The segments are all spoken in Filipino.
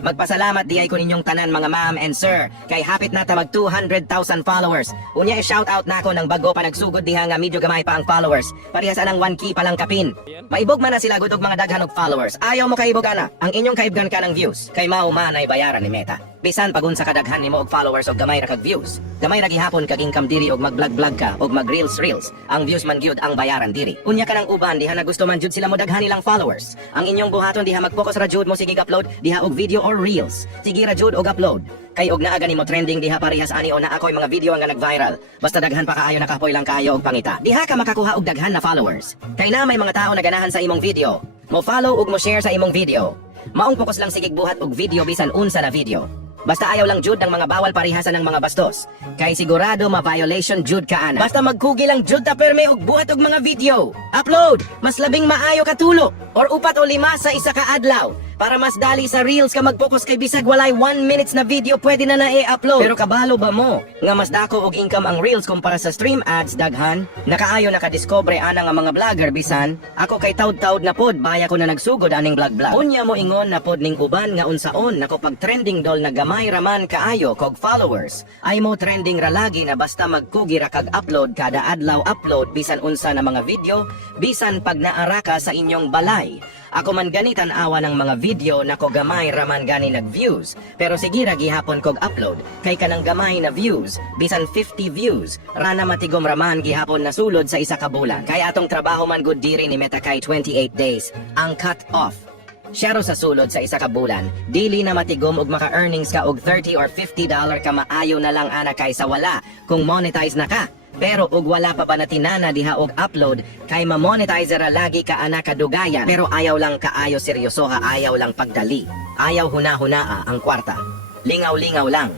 Magpasalamat di ay ko ninyong tanan mga ma'am and sir, kay hapit na ta mag 200,000 followers. Unya i-shoutout na ako ng bago pa nagsugod diha nga medyo gamay pa ang followers. Parehas anang 1K pa lang kapin. Maibog man na sila gud og mga daghan og followers. Ayaw mo kaibog ana. Ang inyong kaibgan ka ng views, kay mao man ay bayaran ni Meta. Bisan pagunsa kadaghan nimo og followers og gamay ra kag views. Gamay ra gihapon kag income diri og mag-vlog ka og mag-reels. Ang views man gyud ang bayaran diri. Unya ka ng uban diha na gusto man jud sila mo daghan nilang followers. Ang inyong buhaton diha mag-focus ra jud mo sige upload diha og video or reels. Sige ra jud og upload. Kay og naa gani mo trending diha parehas ani o na ako'y mga video nga nag-viral. Basta daghan pa kaayo nakapoy lang kaayo og pangita. Diha ka makakuha og daghan na followers. Kay na may mga tao na ganahan sa imong video. Mo follow ug mo share sa imong video. Maong focus lang sigig buhat og video bisan unsa na video. Basta ayaw lang jud ng mga bawal parihasan ng mga bastos. Kay sigurado ma-violation jud ka ana. Basta magkugi lang jud ta perme og buhat og mga video. Upload, mas labing maayo ka tulo or 4 o 5 sa isa ka adlaw. Para mas dali sa reels ka mag-focus kay bisag walay 1 minutes na video pwede na i-upload. Pero kabalo ba mo nga mas dako og income ang reels kumpara sa stream ads daghan? Nakaayo nakadiscover ana nga mga vlogger bisan. Ako kay taud-taud na pod baya ko na nagsugod aning vlog. Unya mo ingon na pod ning uban nga unsaon nako pag trending dol na gamay raman kaayo kog followers. Ay mo trending ra lagi na basta magkugi ra kag upload kada adlaw upload bisan unsa na mga video bisan pag naara ka sa inyong balay. Ako man gani tan-awa ng mga video na ko gamay raman gani nag-views. Pero sige ra gihapon kog upload kay kanang gamay na views bisan 50 views rana matigom raman gihapon nasulod sa isa ka bulan. Kay atong trabaho man gud diri ni Meta kay 28 days ang cut off. Syaro sa sulod sa isa ka bulan, dili na matigom og maka-earnings ka og 30 or 50 dollar ka maayo na lang ana kaysa wala kung monetize na ka. Pero ug wala pa ba natinana diha og upload kay ma-monetize ra lagi ka ana kadugayan. Pero ayaw lang kaayo seryosoha, ayaw lang pagdali. Ayaw huna-hunaa ang kwarta. Lingaw-lingaw lang.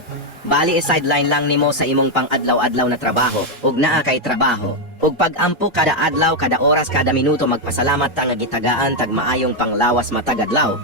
Bali sideline lang nimo sa imong pang-adlaw-adlaw na trabaho ug naa kay trabaho. Ug pag-ampo kada adlaw, kada oras, kada minuto magpasalamat ta nga gitagaan tag maayong panglawas matag adlaw.